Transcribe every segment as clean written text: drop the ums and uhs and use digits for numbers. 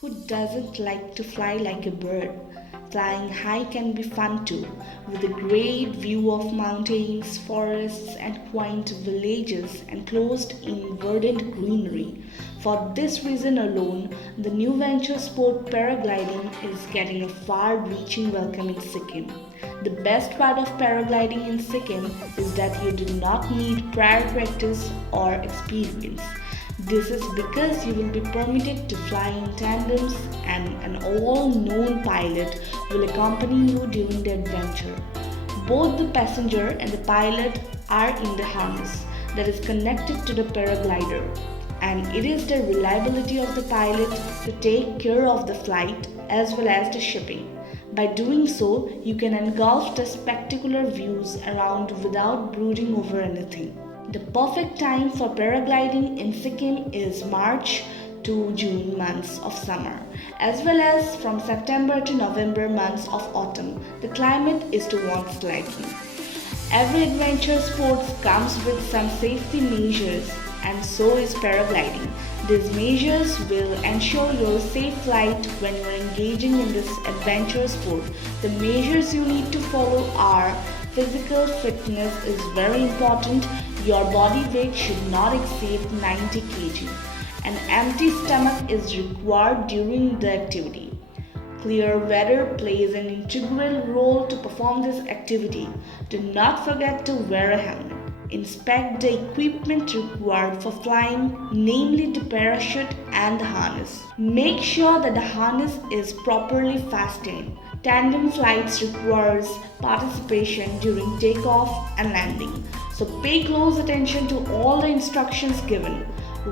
Who doesn't like to fly like a bird? Flying high can be fun too, with a great view of mountains, forests, and quaint villages enclosed in verdant greenery. For this reason alone, the new venture sport paragliding is getting a far reaching welcome in Sikkim. The best part of paragliding in Sikkim is that you do not need prior practice or experience. This is because you will be permitted to fly in tandems and an all-known pilot will accompany you during the adventure. Both the passenger and the pilot are in the harness that is connected to the paraglider, and it is the reliability of the pilot to take care of the flight as well as the shipping. By doing so, you can engulf the spectacular views around without brooding over anything. The perfect time for paragliding in Sikkim is March to June months of summer, as well as from September to November months of autumn. The climate is to one's liking. Every adventure sports comes with some safety measures, and so is paragliding. These measures will ensure your safe flight when you are engaging in this adventure sport. The measures you need to follow are: physical fitness is very important. Your body weight should not exceed 90 kg. An empty stomach is required during the activity. Clear weather plays an integral role to perform this activity. Do not forget to wear a helmet. Inspect the equipment required for flying, namely the parachute and the harness. Make sure that the harness is properly fastened. Tandem flights requires participation during takeoff and landing, so pay close attention to all the instructions given.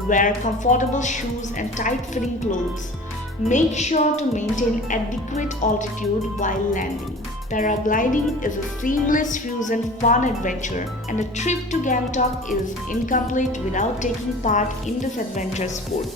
Wear comfortable shoes and tight-fitting clothes. Make sure to maintain adequate altitude while landing. Paragliding is a seamless fusion fun adventure, and a trip to Gangtok is incomplete without taking part in this adventure sport.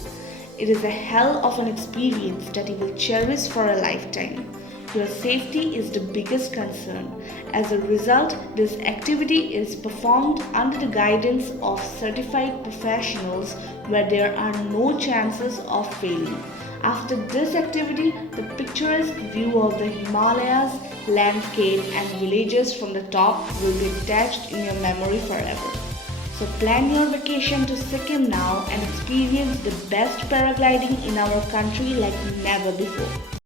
It is a hell of an experience that you will cherish for a lifetime. Your safety is the biggest concern. As a result, this activity is performed under the guidance of certified professionals where there are no chances of failing. After this activity, the picturesque view of the Himalayas, landscape, and villages from the top will be attached in your memory forever. So plan your vacation to Sikkim now and experience the best paragliding in our country like never before.